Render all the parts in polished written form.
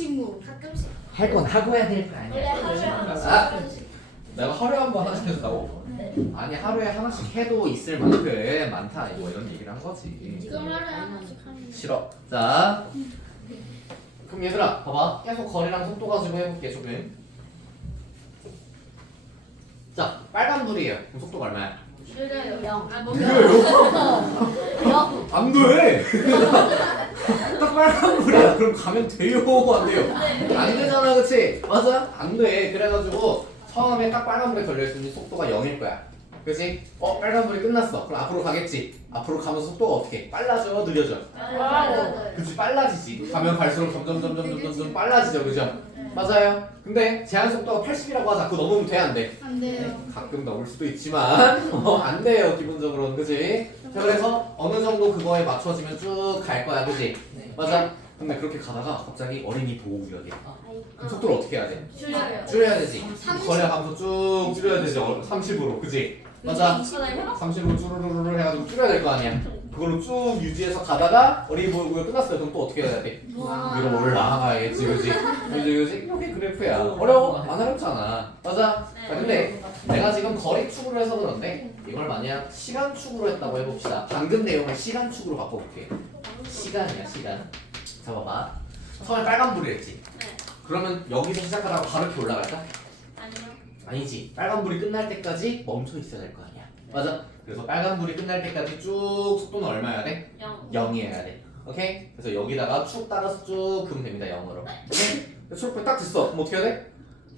친구. 가끔씩. 할 건 하고 해야 될 거 원래 아니야. 하루에 하나씩. 아! 내가 하루에 한 번 하나씩 해준다고? 네. 아니 하루에 하나씩 해도 있을 만큼 많다 뭐 이런 얘기를 한 거지. 지금 하루에 하나씩 하는. 싫어. 자, 그럼 얘들아 봐봐. 계속 거리랑 속도 가지고 해볼게 조금. 자, 빨간불이에요. 그럼 속도가 얼마야? 줄여요. 0. 아 영. 안 돼. 딱 빨간불이야. 그럼 가면 돼요? 안 돼요? 안 되잖아, 그치? 맞아? 안 돼. 그래가지고 처음에 딱 빨간불에 걸려있으면 속도가 0일 거야. 그치? 빨간불이 끝났어. 그럼 앞으로 가겠지? 앞으로 가면 속도가 어떻게? 빨라져? 느려져? 그치? 빨라지지. 가면 갈수록 점점 빨라지죠, 그죠? 맞아요. 근데 제한 속도가 80이라고 하자. 그거 넘으면 돼, 안 돼? 안 돼요. 가끔 넘을 수도 있지만 안 돼요, 기본적으로는. 그치? 자, 그래서 어느 정도 그거에 맞춰지면 쭉 갈 거야, 그치? 맞아? 근데 그렇게 가다가 갑자기 어린이 보호구역이야. 그럼 속도를 어떻게 해야 돼? 줄여요. 줄여야 되지. 거리가면서 쭉 줄여야 되지. 30으로, 그치? 맞아. 30으로 쭈루루루 해가지고 줄여야 될 거 아니야. 그걸로 쭉 유지해서 가다가 어린이 보호구역 끝났어요. 그럼 또 어떻게 해야 돼? 위로 올라가야겠지, 그치? 그치? 이렇게 그래프야. 어려워? 안 어렵잖아. 맞아? 자, 근데 내가 지금 거리 축으로 해서 그런데 이걸 만약 시간 축으로 했다고 해봅시다. 방금 내용을 시간 축으로 바꿔볼게. 시간이야, 시간. 자, 봐봐. 처음에 빨간불이 했지? 네. 그러면 여기서 시작하다가 바로 이렇게 올라갈까? 아니요. 아니지. 빨간불이 끝날 때까지 멈춰 있어야 될 거 아니야. 맞아? 그래서 빨간불이 끝날 때까지 쭉 속도는 얼마여야 돼? 0. 0이어야 돼. 오케이? 그래서 여기다가 축 따라서 쭉 그으면 됩니다. 0으로. 오케이? 초록불 딱 됐어. 그럼 어떻게 해야 돼?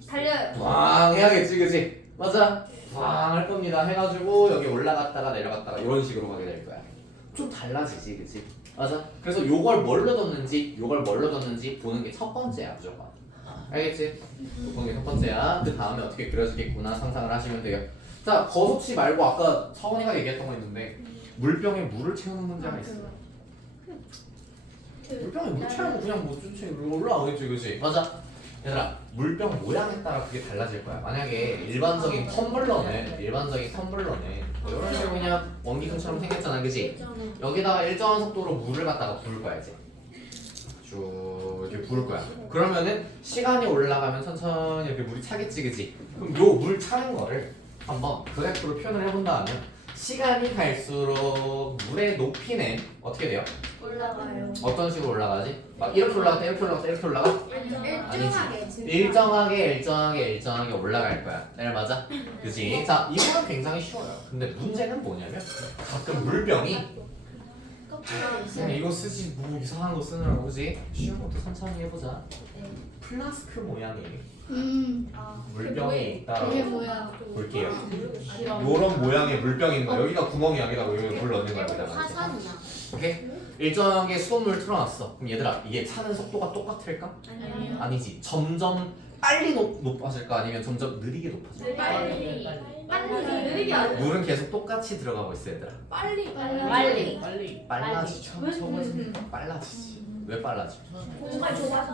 달려요. 왕 해야겠지, 그치? 맞아. 왕 할 겁니다. 해가지고 여기 올라갔다가 내려갔다가 이런 식으로 가게 될 거야. 좀 달라지지, 그치? 맞아. 그래서 요걸 뭘로 뒀는지, 요걸 뭘로 뒀는지 보는 게 첫 번째야, 무조건. 알겠지? 보는 게 첫 번째야. 그 다음에 어떻게 그려지겠구나 상상을 하시면 돼요. 자, 거속시 말고 아까 서원이가 얘기했던 거 있는데 물병에 물을 채우는 문제가 있어요. 물병에 물 채우면 그냥 뭐 쭈쭈 올라오겠지, 그치? 맞아. 얘들아, 물병 모양에 따라 그게 달라질 거야. 만약에 일반적인 텀블러는 뭐 이런 식으로 그냥 원기둥처럼 생겼잖아, 그치? 여기다가 일정한 속도로 물을 갖다가 부을 거야, 이제. 쭉 이렇게 부을 거야. 그러면은 시간이 올라가면 천천히 이렇게 물이 차겠지, 그치? 그럼 요 물 차는 거를 한번 그래프로 표현을 해본 다음에 시간이 갈수록 물의 높이는 어떻게 돼요? 올라가요. 어떤 식으로 올라가지? 막 이렇게 올라갔다 이렇게 올라갔다 이렇게 올라가? 일정하게 올라갈 거야. 네, 맞아? 그지? 자, 이거는 굉장히 쉬워요. 근데 문제는 뭐냐면 가끔 물병이 그냥 이거 쓰지 뭐 이상한 거 쓰느라고, 그지? 쉬운 것도 천천히 해보자. 플라스크 모양의 물병이 있다라고 이게 뭐야? 볼게요. 요런 모양의 물병이 있는 거야. 여기가 구멍이 여기다 여기 물 넣는 거야, 여기다가. 화산이야. 오케이? 일정하게 수돗물 틀어놨어. 그럼 얘들아, 이게 차는 속도가 똑같을까? 아니요. 아니지. 점점 빨리 높아질까? 아니면 점점 느리게 높아질까? 빨리. 느리게 안 돼. 물은 계속 똑같이 들어가고 있어, 얘들아. 빨리. 빨라지죠. 빨라지지. 왜 빨라지? 공간 좁아서.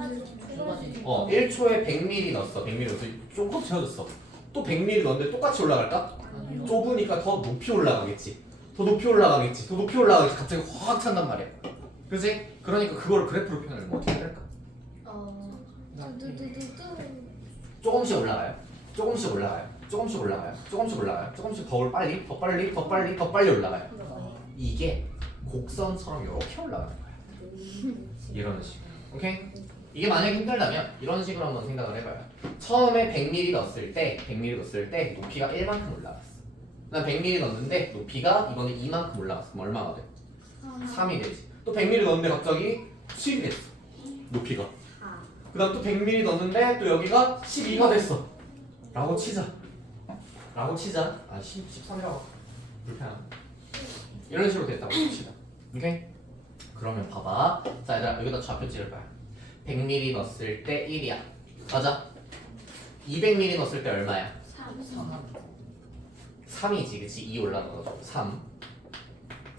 1초에 100ml 넣었어. 100ml 넣었어. 조금 채워졌어. 또 100ml 넣었는데 똑같이 올라갈까? 좁으니까 더 높이 올라가겠지. 더 높이 올라가겠지. 갑자기 확 찬단 말이야. 그지? 그러니까 그거를 그래프로 표현하면 어떻게 될까? 조금씩 올라가요. 조금씩 더 빨리 올라가요. 이게 곡선처럼 이렇게 올라가는 거야. 이런 식. 오케이? 이게 만약에 힘들다면 이런 식으로 한번 생각을 해봐요. 처음에 100ml 넣었을 때 높이가 1만큼 올라갔어. 난 100ml 넣었는데 높이가 이번에 2만큼 올라갔어. 그럼 얼마가 돼? 3이 되지. 또 100ml 넣었는데 갑자기 7이 됐어. 높이가. 그 다음 또 100ml 넣었는데 또 여기가 12가 됐어. 라고 치자. 아 13이라고 불편하네. 이런 식으로 됐다고 칩시다. 오케이? 그러면 봐봐. 자, 얘들아 여기다 좌표 찍을 거야. 100ml 넣었을 때 1이야. 맞아? 200ml 넣었을 때 얼마야? 3이지, 그치? 2 올라간 거죠. 3.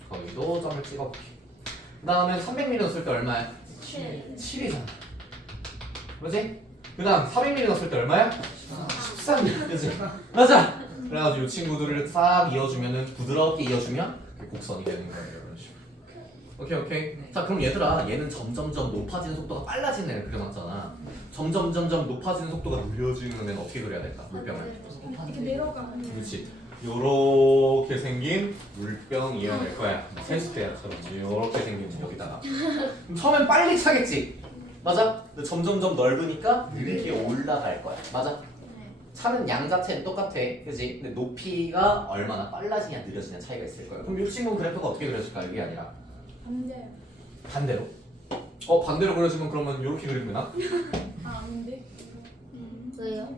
거기도 점을 찍어볼게. 그 다음에 300ml 넣었을 때 얼마야? 7이잖아. 그지? 그 다음 400ml 넣었을 때 얼마야? 13이야. 그치? 맞아! 그래가지고 이 친구들을 싹 이어주면은 부드럽게 이어주면 곡선이 되는 거예요. 이런 식으로. 오케이. 자, 그럼 얘들아 얘는 점점점 높아지는 속도가 빨라지는 애를 그려놨잖아. 점점 높아지는 속도가 느려지는 애는 어떻게 그려야 될까? 물병을. 이렇게 내려가면. 그렇지. 요렇게 생긴 물병이어야 될 거야. 세숫대야처럼 요렇게 생긴 여기다가. 그럼 처음엔 빨리 차겠지. 맞아? 근데 점점점 넓으니까 이렇게 올라갈 거야. 맞아? 차는 양 자체는 똑같아. 그지? 근데 높이가 얼마나 빨라지냐 느려지냐 차이가 있을 거야. 그럼 이 친구 그래프가 어떻게 그려질까? 이게 아니라 반대. 반대로. 반대로 그려지면 그러면 이렇게 그리면 되나? 아 아닌데. 왜요?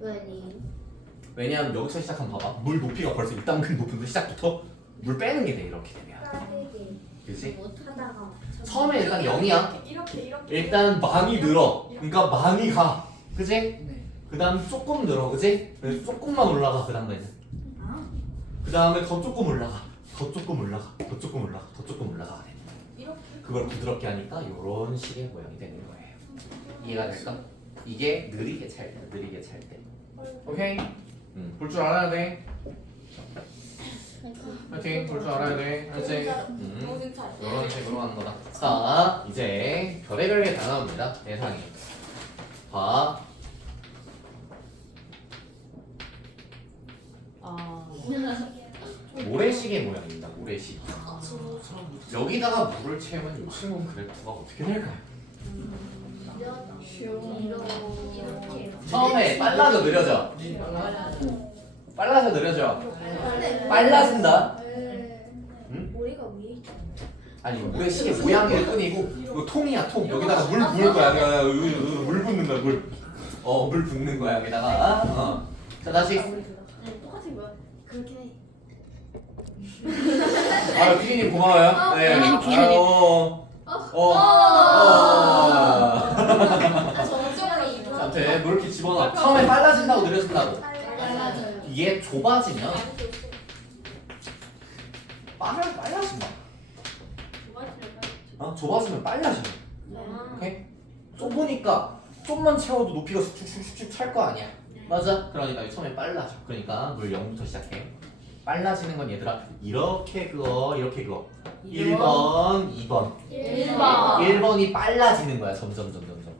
왜니? 왜냐하면 여기서 시작하면 봐봐. 물 높이가 벌써 이따만큼 높은데 시작부터 물 빼는 게 돼 이렇게 되면. 그지? 못하다가 처음에 일단 0이야. 이렇게. 일단 많이 늘어. 그러니까 많이 가. 그지? 그 다음 조금 늘어. 그지? 그래서 조금만 올라가. 그 다음에는. 그 다음에 더 조금 올라가. 더 조금 올라가. 더 조금 올라가. 더 조금 올라가. 이렇게. 그걸 부드럽게 하니까 이런 식의 모양이 되는 거예요. 이해가 될까? 이게 느리게 찰 때. 느리게 찰 때. 오케이? 볼 줄 알아야 돼. 파이팅. 볼 줄 알아야 돼. 알지? 이런 식으로 하는 거다. 자, 이제 별의별 게 다 나옵니다. 대상이. 봐. 모래시계 모양입니다. 모래시계. 여기다가 물을 채우면 이 친구 그래프가 어떻게 될까요? 이렇게. 처음에 빨라져 느려져. 빨라져 느려져. 빨라진다. 응? 머리가 위에 있잖아. 아니 모래시계 모양일 뿐이고 이거 통이야 통. 여기다가 물 부을 거야. 물 붓는 거야 물. 물 붓는 거야 여기다가. 자 다시. 똑같은 거야. 그렇게 해. 피디님 고마워요. 네. 아무튼 물 이렇게 집어넣어. 처음에 빨라진다고 느려진다고. 빨라져요. 이게 좁아지면 빨라진다. 좁아지면 빨라져. 오케이? 좁으니까 좀만 채워도 높이가 슉슉슉슉 찰 거 아니야. 맞아? 그러니까 처음에 빨라져. 그러니까 물 0부터 시작해. 빨라지는 건 얘들아 이렇게 그어 이렇게 그어. 1번, 2번. 1번이 빨라지는 거야. 점점.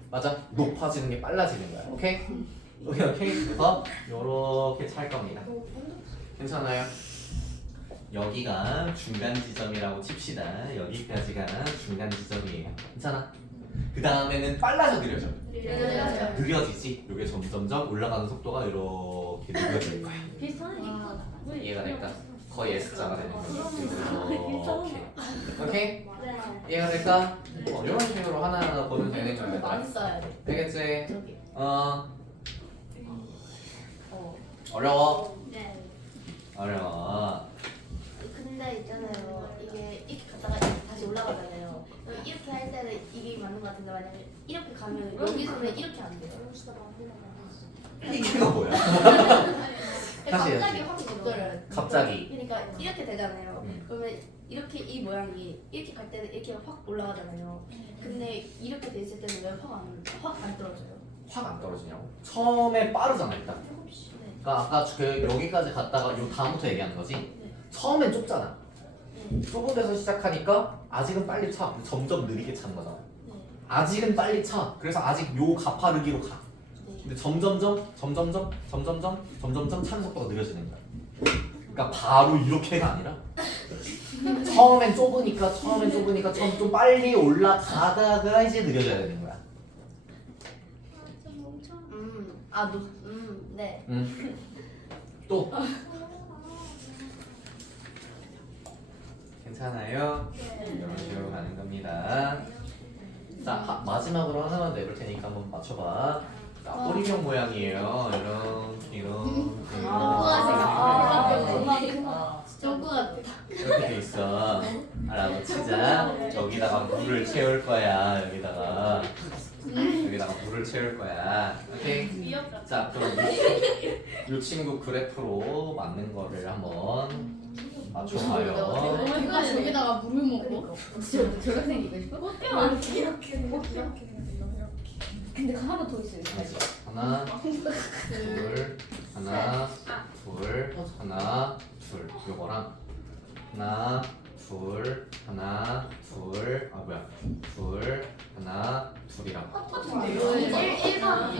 맞아? 높아지는 게 빨라지는 거야. 오케이? 오케이. 그래서 요렇게 찰 겁니다. 괜찮아요? 여기가 중간 지점이라고 칩시다. 여기까지가 중간 지점이에요. 괜찮아? 그 다음에는 빨라져 느려져. 느려지지. 이게 점점점 올라가는 속도가 이렇게 느려질 거야. 이해가 될까? 거의 S자가 되는 거지. 이렇게. 오케이? 이해가 될까? 이런 식으로 하나하나 보면 되는 거야. 많이 써야 돼. 되겠지? 어려워? 네. 어려워. 근데 있잖아요. 이게 이렇게 갔다가 다시 올라가잖아요. 그럼 이렇게 할 때는 이게 맞는 것 같은데 만약에 이렇게 가면 여기서는 이렇게 안 돼요. 이게가 뭐야? 다시 갑자기 해야지. 확 戻려요. 갑자기. 그러니까 이렇게 되잖아요. 그러면 이렇게 이 모양이 이렇게 갈 때는 이렇게 확 올라가잖아요. 근데 이렇게 돼 있을 때는 왜 확 안 떨어져요? 확 안 떨어지냐고? 처음에 빠르잖아 일단. 그러니까 아까 그 여기까지 갔다가 요 다음부터 얘기하는 거지. 처음엔 좁잖아. 좁은 데서 시작하니까 아직은 빨리 차. 점점 느리게 차는 거잖아. 아직은 빨리 차. 그래서 아직 요 가파르기로 가. 근데 점점점 차는 속도가 느려지는 거야. 그러니까 바로 이렇게가 아니라 처음엔 좁으니까 좀 빨리 올라가다가 이제 느려져야 되는 거야. 네. 또 괜찮아요? 이런 식으로 가는 겁니다. 자 마지막으로 하나만 내볼 테니까 한번 맞춰봐. 꼬리병 모양이에요. 이런 정구 같아. 이렇게 돼 있어. 알아봐 치자. 여기다가 물을 채울 거야. 여기다가 물을 채울 거야. 오케이. 자 그럼 이 친구 그래프로 맞는 거를 한번 맞춰봐요. 누가 저기다가 물을 먹어? 저렇게 생기고 싶어? 이렇게. 근데 하나 더 있어요. 하나, 둘, 하나, 둘. 요거랑 하나, 둘, 둘, 하나, 둘, 둘이랑.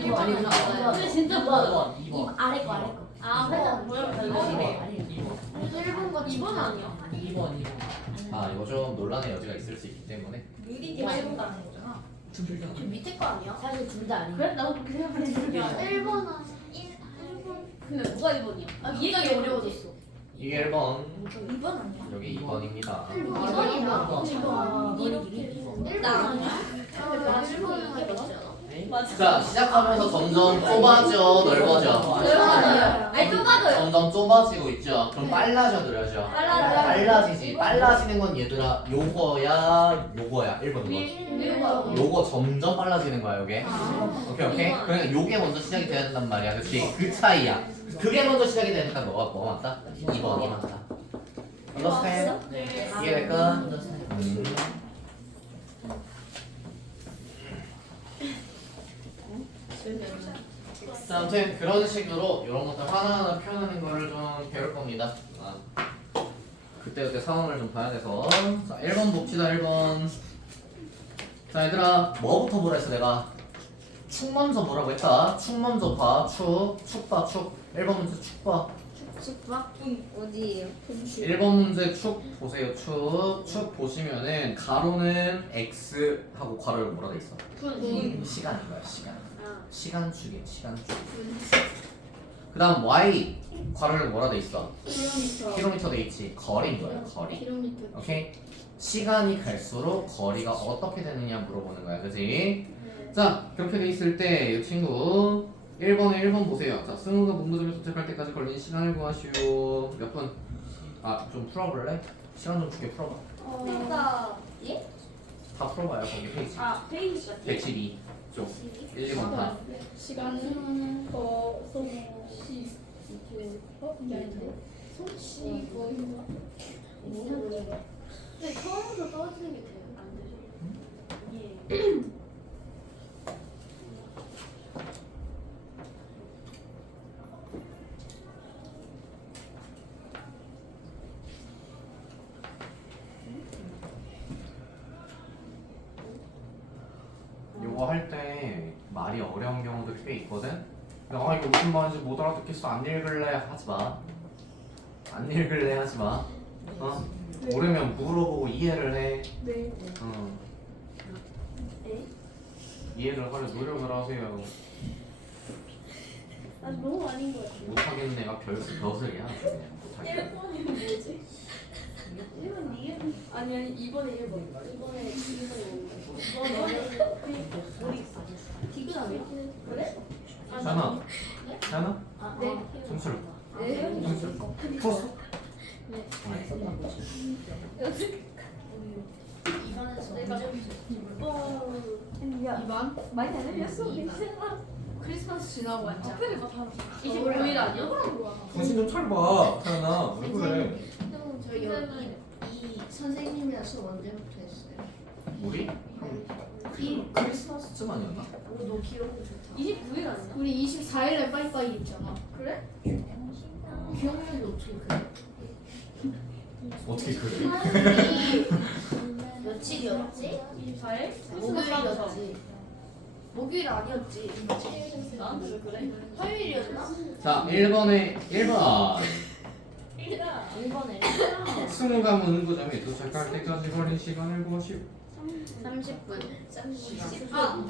이거 아니구나. 근데 진짜 뭐 2번. 아래 거 아래 거. 아, 살짝 모양 달라. 1번 거 2번 아니야? 2번. 아 이거 좀 논란의 여지가 있을 수 있기 때문에. 미리 대화해본다는 거잖아. 저 밑에 거 아니야? 사실 둘 다 아니야. 그래? 나도 그렇게 생각했는데. 1번 아니야. 1번. 근데 누가 1번이야? 아, 갑자기 어려워졌어. 이게 1번, 2번 아니야? 여기 2번입니다. 2번이야. 2번. 이렇게 1번 아니야? 아, 1번은 해봤잖아. 자 시작하면서 점점 좁아져 넓어져. 넓어져요. 아니, 좁아져요. 점점 좁아지고 있죠. 그럼 빨라져 느려져. 빨라지지. 빨라지는 건 얘들아 요거야 1번 2번. 요거 점점 빨라지는 거야 요게. 오케이 오케이. 그러니까 요게 먼저 시작이 돼야 된단 말이야. 그렇지? 그 차이야. 그게 먼저 시작이 되니까 뭐가 맞다? 2번이 맞다. understand? 네. 이해될까? 자, 아무튼 그런 식으로 이런 것들 하나하나 표현하는 거를 좀 배울 겁니다. 그때그때 상황을 좀 봐야 돼서. 자, 1번 봅시다. 1번. 자, 얘들아 뭐부터 보라 했어 내가? 축 먼저 보라고 했다. 축 먼저 봐. 축 봐. 축. 1번 문제 축 봐. 어디에요? 1번 문제 축 보세요. 축 보시면은 가로는 x 하고 괄호를 뭐라 돼 있어? 시간인 거야. 시간축이야. 시간축. 그다음 y 괄호를 뭐라 돼 있어? 킬로미터 돼 있지. 거리인 거야. 거리. 오케이. 시간이 갈수록 거리가 어떻게 되느냐 물어보는 거야. 그지? 자, 그렇게 돼 있을 때 이 친구 1번에 1번 보세요. 자, 승우가 문구점에 도착할 때까지 걸린 시간을 구하시오. 몇 분? 아, 좀 풀어볼래? 시간 좀 줄게 풀어봐. 그러니까 다 풀어봐요. 거기 페이지. 페이지가 112. 쪽. 1, 2번 다. 시간은 근데 처음부터 떨어지는 게 돼요? 안 되죠? 요거 할 때 말이 어려운 경우도 꽤 있거든? 아 이거 무슨 말인지 못 알아듣겠어. 안 읽을래? 하지 마. 안 읽을래? 하지 마. 어? 모르면 물어보고 이해를 해. 네. 이해를 하려 노력을 하세요. 아, 너무 아닌 것 같아. 못하겠는 애가 벼슬이야. 그냥 못하겠네. 1번이 뭐지? 1번 이게 아니 2번에 1번. 2번에 2번에 디귿아니야? 그래? 자나? 자나? 네. 청술. 네. 청술. 풀었어? 이번에서 언제부터? 2번? 많이 안 흘렸어. 괜찮아. 크리스마스 지나고 왔죠. 25일 아니야? 정신 좀 차려봐. 자나. 왜 그래? 저희 여기 이 선생님이랑 수업 언제부터 했어요? 우리? 크리스마스쯤 아니었나? 너 기억이 좋다. 29일 아니야? 우리 24일에 빠이빠이 있잖아. 그래? 기억력이 어떻게 그래? 어떻게 그래? 며칠이었지? 24일? 목요일이었지. 목요일 아니었지? 나한테 왜 그래? 화요일이었나? 자, 1번에 1번. 1번에 승우가 문구점에 도착할 때까지 걸린 시간을 구하시오. 30분. 30분.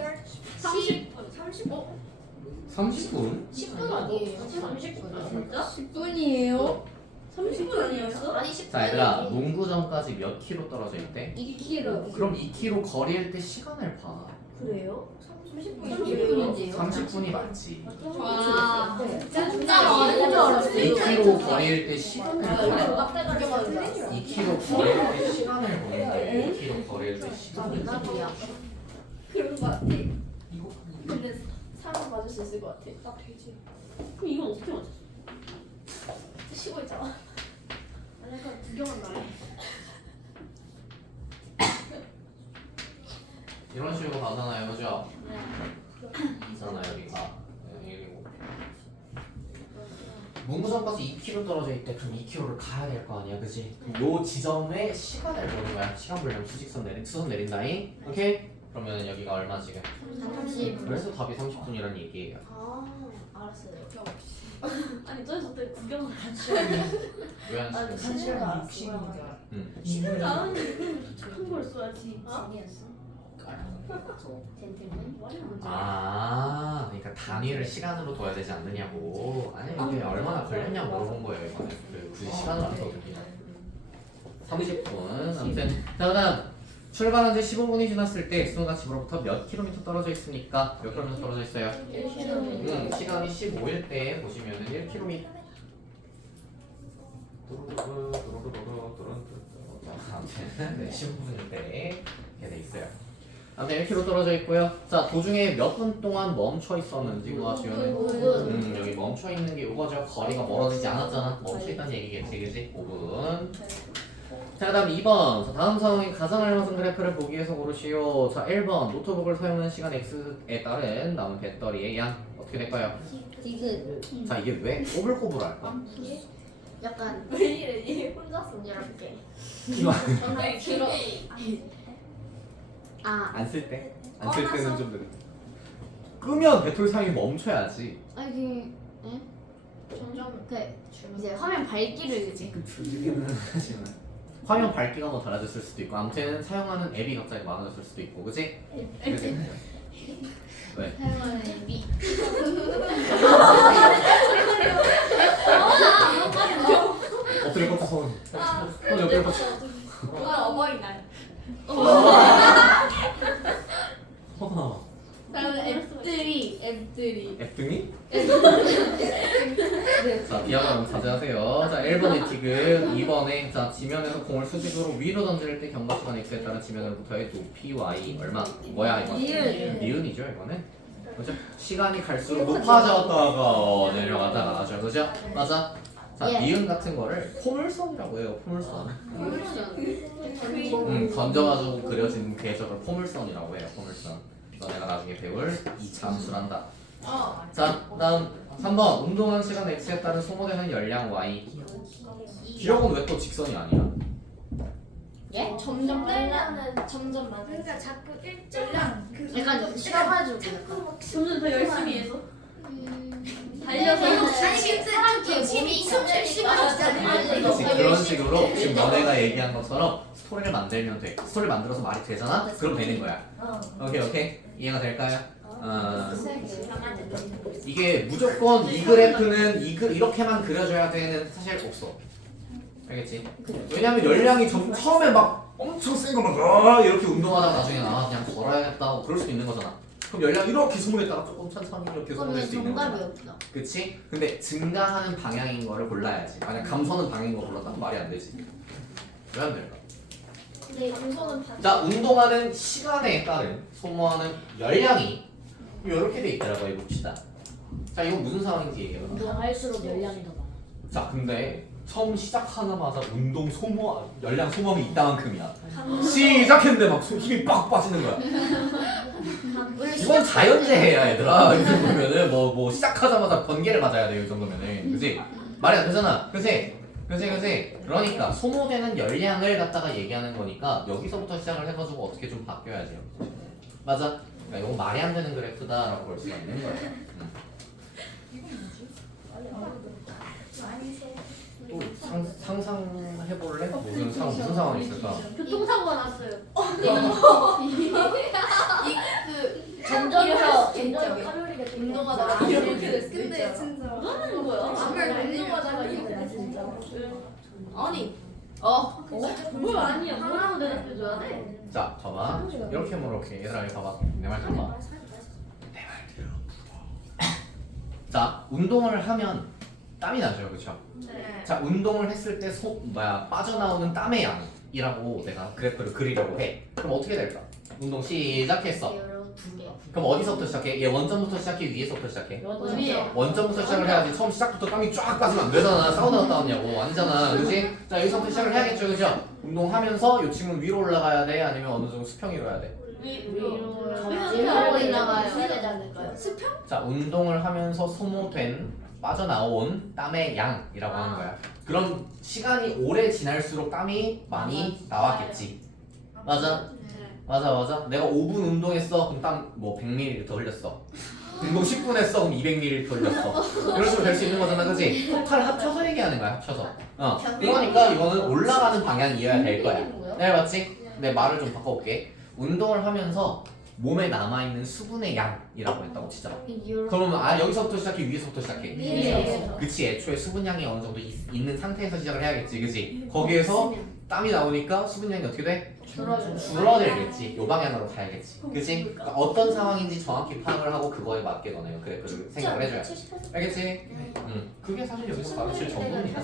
30분? 10분 아니에요? 30분. 진짜? 10분이에요. 30분 아니었어? 아니 10분. 자, 얘들아, 문구점까지 몇 킬로 떨어져 있대? 2kg. 그럼 2킬로 거리일 때 시간을 봐. 그래요? 30분인데요? 30분이 맞지. 와. 진짜 많은 줄 알았지. 2킬로 거리일 때 시간을 봐. 2kg 2킬로 거리일 때 시간을 보는데 2킬로 거리일 때 시간을 봐. 나도야. 그런 거 같아. 이거 근데 사람 맞을 수 있을 것 같아. 딱 되지. 그럼 이건 어떻게 맞췄어? 쉬고 있잖아. 아니 약간 구경한 날. 이런 식으로 가잖아요, 그죠? 있잖아 여기가. 여기고. 문구점까지 2km 떨어져 있대. 그럼 2km를 가야 될 거 아니야, 그지? 요 지점에 시간을 보는 거야. 시간 불량 수직선 수선 내린다잉. 오케이? 그러면 여기가 얼마 지금? 30. 그래서 답이 30분이라는 얘기예요. 아 알았어요. 아니 저희서 때 구경을 같이 왜안 아니 쓰는 사실은 거야? 알았어요. 쉬는 거 아는데 큰걸 써야지. 진이었어? 젠틀맨? 아, 그러니까 단위를 시간으로 둬야 되지 않느냐고. 아니 이게 얼마나 걸렸냐 물어본 거예요 이번에. 굳이 시간을 안 써도 돼요. 30분. 아무튼 자 그다음 출발한 지 15분이 지났을 때 X가 집으로부터 몇 킬로미터 떨어져 있습니까? 몇 킬로미터 떨어져 있어요? 시간이 15일 때 보시면은 1km. 아무튼 네, 15분일 때 이렇게 돼 있어요. 아무튼 1km 떨어져 있고요. 자 도중에 몇 분 동안 멈춰 있었는지 구하시면 여기 멈춰 있는 게 이거죠. 거리가 멀어지지 않았잖아. 멈춰 있다는 얘기겠지, 그지? 5분. 자 다음 2번. 자, 다음 상황의 가장 알맞은 그래프를 보기 위해서 고르시오. 자 1번 노트북을 사용하는 시간 x에 따른 남은 배터리의 양 어떻게 될까요? 디귿. 자 이게 왜 꼬불꼬불할까? 약간 왜 이래 얘 혼자서 이렇게 아니 길어. 아 안 쓸 때? 안 쓸 때는 좀 느려. 끄면 배터리 사용이 멈춰야지. 아니 그 점점 그 이제 화면 밝기를 화면 밝기가 뭐 달라졌을 수도 있고 아무튼 사용하는 앱이 갑자기 많아졌을 수도 있고 그치? 그치? 왜? 사용하는 앱이 엎드려 뻗쳐 손 옆에 뻗쳐 오늘 어버이날. 허나 사용하는 앱들이 앱등이? 자 비하면 자제하세요. 자 1번에 디귿 2번에 자 지면에서 공을 수직으로 위로 던질 때 경과 시간 x에 따른 지면으로부터의 높이 y 얼마? 뭐야 이거? 니은이죠 이거는? 그죠? 시간이 갈수록 높아졌다가 내려가다가 그죠? 맞아? 자 예. 니은 같은 거를 포물선이라고 해요. 포물선. 던져가지고 그려진 궤적을 포물선이라고 해요. 포물선. 너네가 나중에 배울 이 잠수란다. 자 다음 3번 운동한 시간 x에 따른 소모되는 열량 y. 기억은 왜 또 직선이 아니야? 예? 점점 늘려는 점점 많아. 그러니까 자꾸 일정량 약간 쉬어가지고 점점 더 열심히 해서. 달려서 아니 근데 몸이 숨쉴 시간이 진짜 그렇지 그런 식으로 지금 너네가 얘기한 것처럼 스토리를 만들면 돼. 스토리를 만들어서 말이 되잖아? 그럼 되는 거야. 오케이 이해가 될까요? 이게 무조건 이 그래프는 이렇게만 그려줘야 되는 사실 없어. 알겠지? 왜냐면 열량이 처음에 막 엄청 센 거만 이렇게 운동하다가 나중에 그냥 걸어야겠다 그럴 수도 있는 거잖아. 그럼 열량 이렇게 소모했다가 조금 천천히 이렇게 소모될 그러면 수도 있는 정답이 거잖아. 없다. 그치? 근데 증가하는 방향인 거를 골라야지. 만약 감소하는 방향인 거 골랐다면 말이 안 되지. 왜 안 될까? 네 우선은 다. 자, 운동하는 시간에 따른 소모하는 열량이 이렇게 돼 있더라고요. 해봅시다. 자, 이건 무슨 상황인지 얘기해봐. 운동할수록 열량이 더 많아. 자, 근데 처음 시작하자마자 운동 소모 열량 소모함이 이따만큼이야. 시작했는데 막 힘이 빡 빠지는 거야. 이건 자연재해야 얘들아. 이 정도면은 뭐 시작하자마자 번개를 맞아야 돼요. 이 정도면은 그지? 말이 안 되잖아. 그지? 그러니까 소모되는 열량을 갖다가 얘기하는 거니까 여기서부터 시작을 해가지고 어떻게 좀 바뀌어야죠. 맞아? 그러니까 이거 말이 안 되는 그래프다라고 볼 수가 있는 거예요. 또 상상해볼래? 무슨 상황이 있을까? 교통사고가 났어요. 점점서 칼로리가 운동하다가 근데 진짜 뭐 하는 거야? 정말 운동하다가 이렇게 이렇게 진짜 아니 뭘 아니야? 뭐라고 대답해줘야 돼? 자, 봐봐. 이렇게 물어볼게. 얘들아, 이거 봐봐. 내 말 들어봐. 내 말 들어. 자, 운동을 하면 땀이 나죠, 그렇죠? 네. 자, 운동을 했을 때 빠져나오는 땀의 양이라고 내가 그래프를 그리려고 해. 그럼 어떻게 될까? 운동 시작했어. 그럼 어디서부터 시작해? 얘 원점부터 시작해? 위에서부터 시작해? 원점부터 시작을 해야지. 처음 시작부터 땀이 쫙 빠지면 안 되잖아. 사우나 갔다 왔냐고. 아니잖아. 그지? 자, 여기서부터 시작을 해야겠죠, 그죠? 운동하면서 이 친구는 위로 올라가야 돼? 아니면 어느 정도 수평 이뤄야 돼? 위로 올라가요. 자, 운동을 하면서 소모된 빠져나온 땀의 양이라고 하는 거야. 그럼 시간이 오래 지날수록 땀이 많이 나왔겠지. 맞아? 맞아. 내가 5분 운동했어. 그럼 땀 뭐 100ml 흘렸어. 운동 10분 했어. 그럼 200ml 흘렸어. 이런 식으로 될 수 있는 거잖아, 그렇지? 토탈 합쳐서 얘기하는 거야, 합쳐서. 그러니까 이거는 올라가는 방향이어야 될 거야. 네, 맞지? 내 말을 좀 바꿔볼게. 운동을 하면서 몸에 남아있는 수분의 양이라고 했다고 치자. 그러면 여기서부터 시작해, 위에서부터 시작해? 위에서. 그치, 애초에 수분량이 어느 정도 있는 상태에서 시작을 해야겠지, 그치? 거기에서 땀이 나오니까 수분량이 어떻게 돼? 줄어들겠지. 요 방향으로 가야겠지. 그치? 그러니까 어떤 상황인지 정확히 파악을 하고 그거에 맞게 너네 그래프를 생각을 해줘야 돼. 알겠지? 응. 그게 사실 여기서 가르칠 전문이야.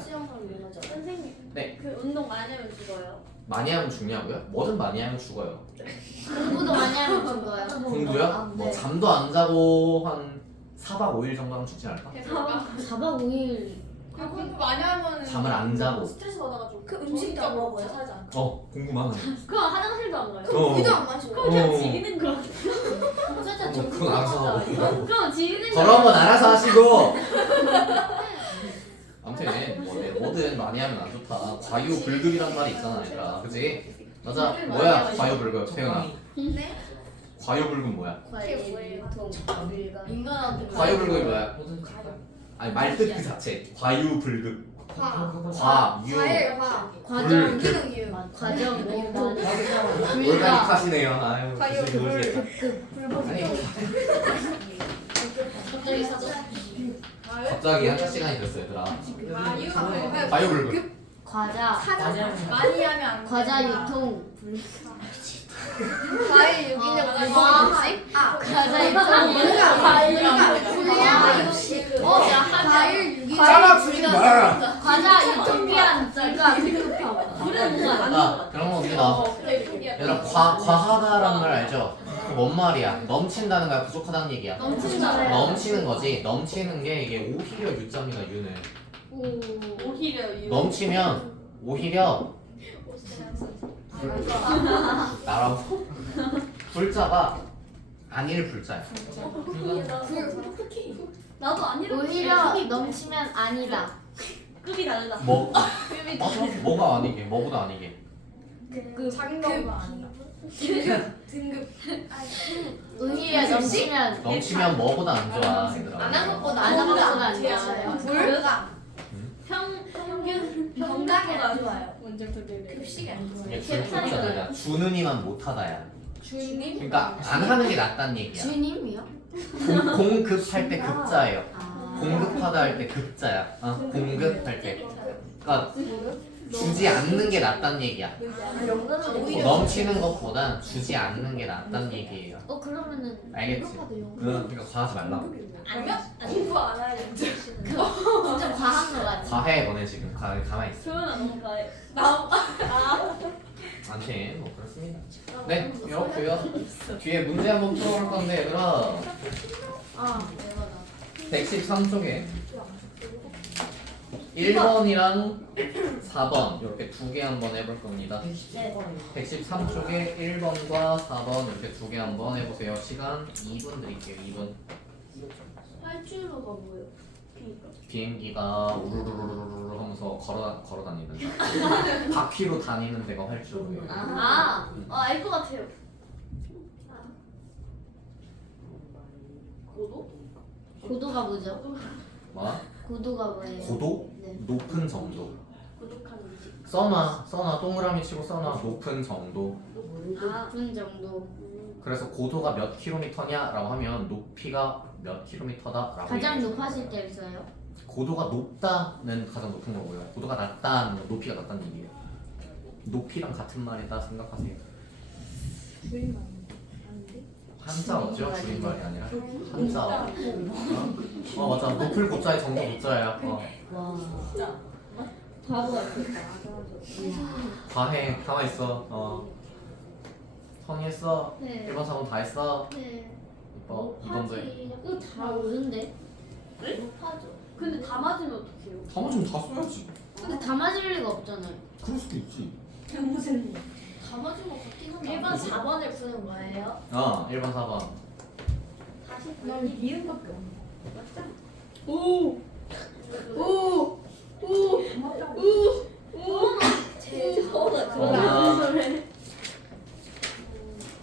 선생님. 네. 그 운동 많이 하면 죽어요. 많이 하면 죽냐고요? 뭐든 많이 하면 죽어요. 공부도 많이 하면 죽어요. 공부요? 뭐 네. 잠도 안 자고 한 4박 5일 정도 하면 죽지 않을까? 4박 5일 공부 많이 하면 잠을 안 자고. 스트레스 받아가지고 그 음식도 안 먹어요? 살지 않아. 궁금하네. 그럼 화장실도 안 가요? 우유도 안 마셔요? 그럼 그냥 어. 지리는 거. 진짜 그건 알아서 하고. 그럼 지리는 거. 저런 건 알아서 하시고. 아무튼 뭐든 많이 하면 안 좋다. 과유불급이란 말이 있잖아, 얘들아. 그치? 맞아. 뭐야 과유불급? 태연아. 네? 과유불급 뭐야? 인간한테 과유불급이 뭐야? 아니 말뜻 그 자체. 과유불급. 과유. 과일, 화. 과정 유기농 유. 과정 유통 올가닉하시네요. 아유. 과유 무슨 모르겠다. 아니 갑자기 사죠. 갑자기 한자 시간이 됐어, 얘들아. 과유불급. 과자 많이 하면 안 과자 된다. 유통 과일, 유기농, 불법 음식? 과자 유통 불량 음식. 과일, 유기농. 쓰지 말아라. 과자 유통기한 불가 그래 뭔가 안 그런 거 옵니다. 얘들아 과하다란 말 알죠? 뭔 말이야? 넘친다는 거야, 부족하다는 얘기야. 넘친다. 넘치는 거지. 넘치는 게 이게 오히려 유점이나 유는. 오히려 유. 넘치면 오히려 나라고 불자가 아닐 불자야. 나도 아니라. 오히려 넘치면 아니다. 급이 다르다. 뭐 맞아? 뭐가 아니게? 뭐보다 아니게? 작은 거보다 아니다. 등급. 오히려 넘치면 넘치면 뭐보다 안 좋아, 얘들아. 안 한 것보다 안 한 것보다 안 좋아요. 평균 건강에 안 좋아요. 먼저 그들. 급식이 안 좋아요. 이게 불급자가 아니라 주는 이만 못하다야. 주님? 그러니까 안 하는 게 낫다는 얘기야. 주님이요? 공급할 때 급자예요. 아. 공급하다 할 때 급자야. 공급할 때. 그러니까 주지 않는 게 낫다는 얘기야. 넘치는 것보다 주지 않는 게 낫다는 얘기예요. 그러면은 알겠지? 그러니까 과하지 말라고. 아니면 공부 안 해야 돼. 진짜 과한 거 같아. 과해 너네 지금. 가만히 있어. 조연아 너무 가해. 아무튼 뭐 그렇습니다. 네, 이렇게요. 뒤에 문제 한번 풀어볼 건데 얘들아 113쪽에 1번이랑 4번 이렇게 두 개 한번 해볼 겁니다. 113쪽에 1번과 4번 이렇게 두 개 한번 해보세요. 시간 2분 드릴게요. 2분. 활주로가 뭐예요? 비행기가 우르르르르 하면서 걸어 다니는 바퀴로 다니는 데가 활주로예요. 알 것 같아요. 고도? 고도가 뭐죠? 뭐? 고도가 뭐예요? 고도? 네. 높은 정도. 고독한 음식. 써놔 동그라미 치고 써놔. 높은 정도. 높은 정도. 그래서 고도가 몇 킬로미터냐라고 하면 높이가 몇 킬로미터다라고 가장 얘기해요. 높아질 때 써요? 고도가 높다는 가장 높은 거고요. 고도가 낮다는 건 높이가 낮다는 얘기예요. 높이랑 같은 말이다 생각하세요. 한자어죠? 줄임말이 아니라 한자어. 맞아. 높을 고자에 정도 고자야. 와. 바보 같아. 과해. 가만 있어. 성의했어. 네. 1번 4번 다 했어. 네. 이뻐. 2번도 해. 이거 다 옳은데? 높아져. 근데 다 맞으면 어떡해요? 다 맞으면 다 써야지. 근데 다 맞을 리가 없잖아요. 그럴 수도 있지. 다 맞은 것 같긴 한데. 1번, 4번을 푸는 거예요? 1번 4번. 난 이음밖에 없네. 오. 제일 어.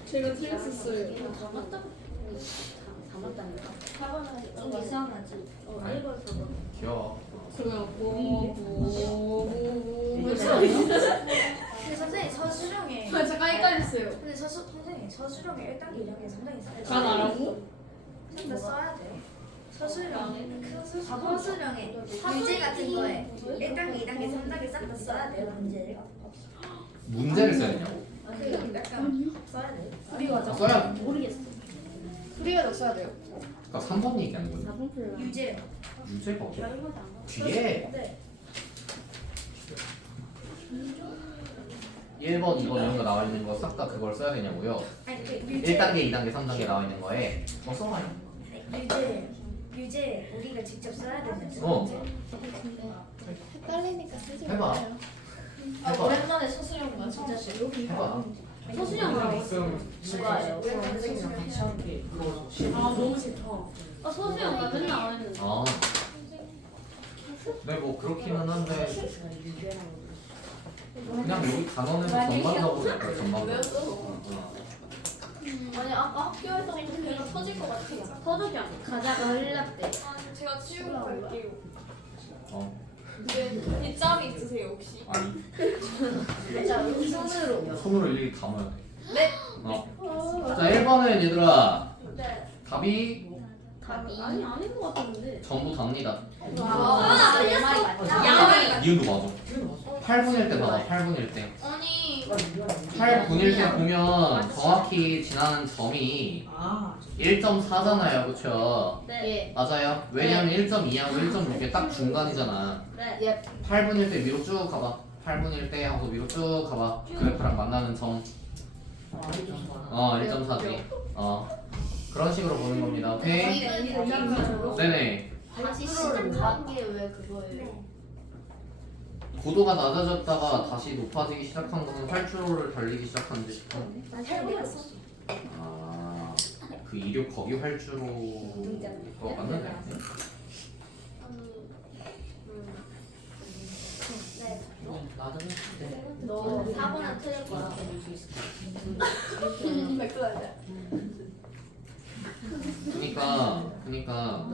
제가 틀렸었어요. 다 맞다고. 다 맞다니까. 4번은 좀 이상하지. 1번에서 귀여워. 그래갖고 근데 선생님 서술형에 잠깐 헷갈렸어요. 근데 선생님 서술형에 1단계 2단계 3단계 있어요. 난 알아고? 좀더 써야 돼. 서술형에 서술형에 문제 같은 거에 1단계 2단계 3단계 싹 다 써야 돼요 문제를. 문제를 써야 되냐고? 그 약간 써야 돼. 우리가 적 써야 모르겠어. 우리가 적 써야 돼요. 그러니까 3번 얘기하는 거죠. 4번 풀라. 유죄. 유죄가 어디야? 다른 거지 않아? 뒤에 네. 1번, 2번 이런 거 나와 있는 거 싹 다 그걸 써야 되냐고요? 아니 그 유죄. 1단계, 2단계, 3단계 나와 있는 거에 더 써와요. 유죄 우리가 직접 써야 되는 어. 헷갈리니까 쓰지 해봐. 말아요. 해봐. 오랜만에 서술형 진짜 해봐. 서수령 뭐라고? 누가요? 오랜만에 서술형. 아 너무 싫다. 아 서수령 나 맨날 안 했는데. 아. 네, 뭐 그렇기는 한데 그냥 여기 단어는 전반적으로 약간 전반적으로. 아니 아까 학교에서 배가 터질 것 같아요. 서적이 아니야. 가자가 흘렸대. 아니 제가 치우고 갈게요. 어. 근데 빗장이 있으세요 혹시? 아니. 이 손으로. 손으로 일일이 감아야 돼. 네. 어. 자, 1번은 얘들아. 네. 답이 아니 아닌 것 같았는데. 전부 답니다. 아, 내 말이 맞다. 양이. 이은도 맞아. 8분일 때 나와. 8분일 때. 아니 8분일 때 보면 정확히 지나는 점이 1.4잖아요. 그쵸? 네. 맞아요. 왜냐면 1.2하고 1.6이 딱 중간이잖아. 예. 8분일 때 위로 쭉 가봐. 8분일 때 하고 위로 쭉 가봐. 그래프랑 만나는 점. 1.4지. 그런 식으로 보는 겁니다. 오케이? 네네. 다시 시작한 게 왜 그거예요? 고도가 낮아졌다가 다시 높아지기 시작한 거는 활주로를 달리기 시작한 듯 싶어. 아, 그 이륙 거기 활주로 맞는데? 너 4번은 틀릴 거야. 그러니까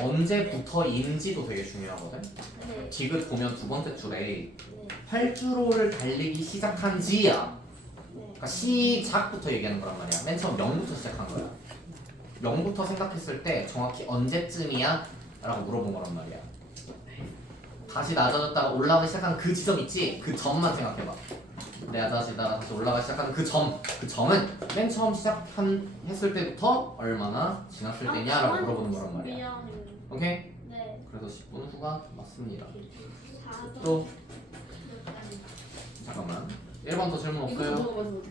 언제부터인지도 되게 중요하거든. 네. 디귿 보면 두 번째 줄에 활주로를 달리기 시작한 지야. 그러니까 시작부터 얘기하는 거란 말이야. 맨 처음 0부터 시작한 거야. 0부터 생각했을 때 정확히 언제쯤이야? 라고 물어본 거란 말이야. 다시 낮아졌다가 올라가기 시작한 그 지점 있지? 그 점만 생각해봐. 낮아지다가 다시 올라가기 시작한 그 점은 맨 처음 했을 때부터 얼마나 지났을 때냐라고 물어보는 거란 말이야. 미안. 오케이? 네. 그래서 10분 후가 맞습니다. 또 잠깐만 1번 더 질문 이거 없어요? 먹어봐서 어떡해.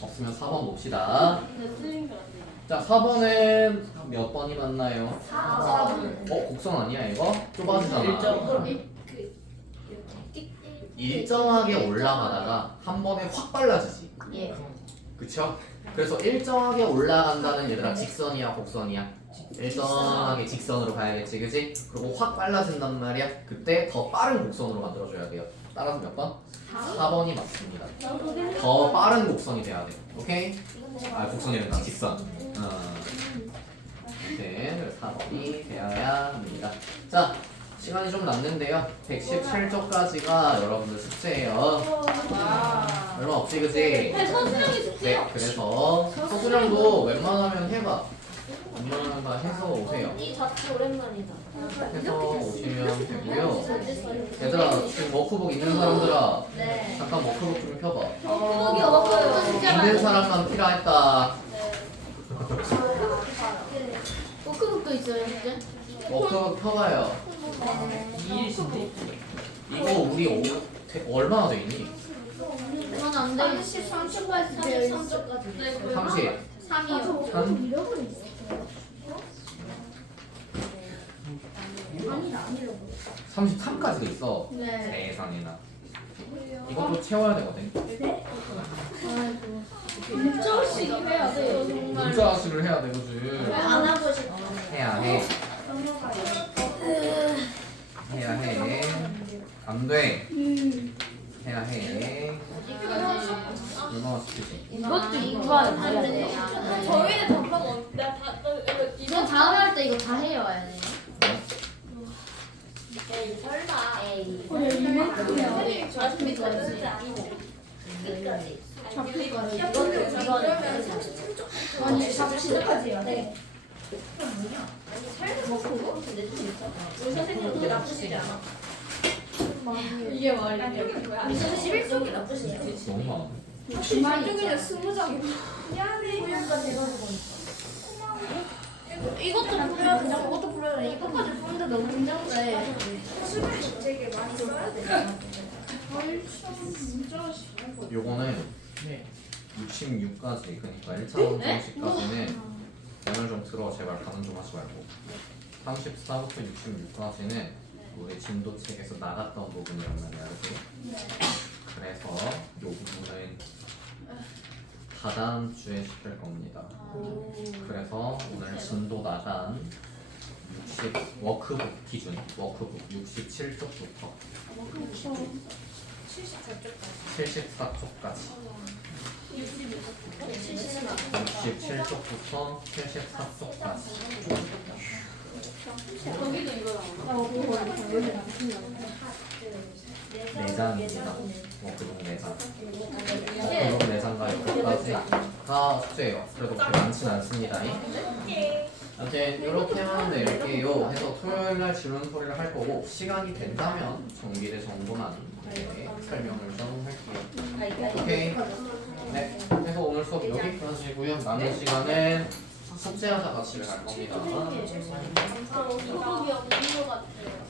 없으면 4번 봅시다. 근데 틀린 거 같아. 자 4번은 몇 번이 맞나요? 4번. 곡선 아니야 이거? 좁아지잖아. 일정하게 올라가다가 한 번에 확 빨라지지. 예. 그쵸? 그래서 일정하게 올라간다는 얘들아 직선이야 곡선이야? 일정하게 직선으로 가야겠지 그지? 그리고 확 빨라진단 말이야. 그때 더 빠른 곡선으로 만들어줘야 돼요. 따라서 몇 번? 4번이 맞습니다. 더 빠른 곡선이 돼야 돼. 오케이? 곡선이란다 직선. 네, 그래서 4번이 되어야 합니다. 자, 시간이 좀 남는데요. 117쪽까지가 여러분들 숙제예요. 얼마 없지 그지? 서수령이 네, 숙제요. 그래서 서술형도 웬만하면 해봐. 웬만하면 다 해서 오세요. 이 자체 오랜만이다. 해서 오시면 되고요. 얘들아 지금 워크북 있는 사람들아 네. 잠깐 워크북 좀 펴봐. 목이 없어요. 진짜 있는 사람만 필요했다. 워크북도 있어요, 진짜? 워크북 펴봐요. 이거 우리 얼마나 돼 있니? 그건 안 돼. 33초까지 되어 있어. 30. 3이요. 3? 아니다 아니라고. 33까지도 있어. 네. 세상에나. 이것도 채워야 되거든. 문자식 해야 돼요, 정말. 문자식을 해야 되거든. 안 하고 싶어. 해야 해. 해야 해. 안 돼. 해야 해. 얼마나 시키지? 이것도 이거와는 다르네요. 저희는 잠깐 내가 이건 다음에 할 때 이거 다 해와야 돼요. 에이 설마. 에이. 이만큼이야. 저한테 전체 아니고. 끝까지. 잡히거든. 이거는 아니 시작하지요. 네. 우리 선생님 그게 나쁘시지 않아. 이게 말이야. 우리 선생님 11쪽이 나쁘시지 않아. 너무 많아. 주말이잖아. 20장이 이것도 풀어야 그냥 그것도 풀어야 돼. 이것까지 푸는데 너무 긴장돼. 수능 되게 많이 써야 돼. 요거는 66까지 그러니까 1차원 정식까지는 오늘 좀 들어 제발 가는 좀 하지 말고 34부터 66까지는 우리 진도 책에서 나갔던 부분이란 말이야 그치? 그래서 요 부분은 다다음 주에 시킬 겁니다 그래서 오늘 진도 나간 60 워크북 기준 워크북 67쪽부터 74쪽까지 67쪽부터 74쪽까지 거기도 이거 나오나? 4장입니다. 워크북 4장. 워크북 4장과 여기까지 다 숙제예요. 그래도 그렇게 많진 않습니다. 아무튼 이렇게 하면 될게요. 해서 토요일날 질문 소리를 할 거고 시간이 된다면 정기대 정보만 설명을 좀 할게요. 오케이. 네. 그래서 오늘 수업 여기까지고요. 남은 시간은 숙제하다가 집에 갈 겁니다. 소고기 없는 것 같아요.